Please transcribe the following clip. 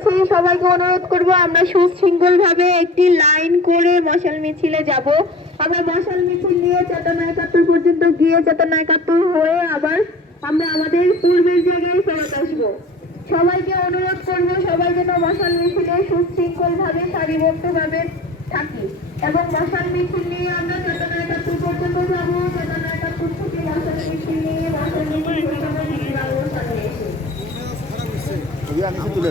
আছি সবাইকে অনুরোধ করব, আমরা সুশৃঙ্খল ভাবে একটি লাইন করে মশাল মিছিলে যাব। আমরা মশাল মিছিল নিয়ে চেতনা একাত্তর পর্যন্ত গিয়ে চেতনা একাত্তর হয়ে আবার আমরা আমাদের পূর্বের জায়গায় ফেরত আসব। সবাইকে অনুরোধ করব, সবাই যেন মশাল মিছিলে সুশৃঙ্খল ভাবে সারিবদ্ধ ভাবে থাকি এবং মশাল মিছিল নিয়ে আমরা চেতনা একাত্তর পর্যন্ত যাব। চেতনা একাত্তর থেকে মশাল মিছিল নিয়ে মশাল মিছিল তুলে